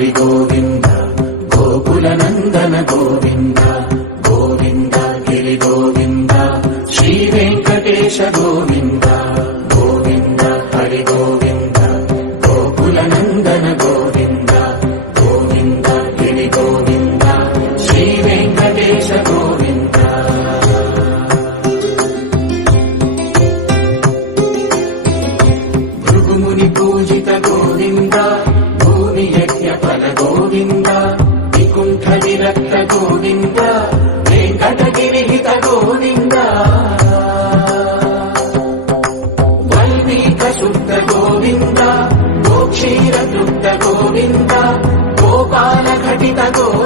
హరి గోవింద గోకుల నందన గోవింద గోవింద గిరి గోవింద శ్రీ వెంకటేశ గోవింద గోవింద హరి గోవింద గోకుల నందన గోవింద గోవింద గిరి గోవింద శ్రీ వెంకటేశ గోవింద. భృగుముని పూజిత గోవింద భూమి యజ్ఞ ఫల గోవింద వికుంఠ విరక్త గోవింద వెంకటగిరిహిత గోవింద వల్మీక శుద్ధ గోవింద గోక్షీర తృప్త గోవింద గోపాల ఘటిత గోవింద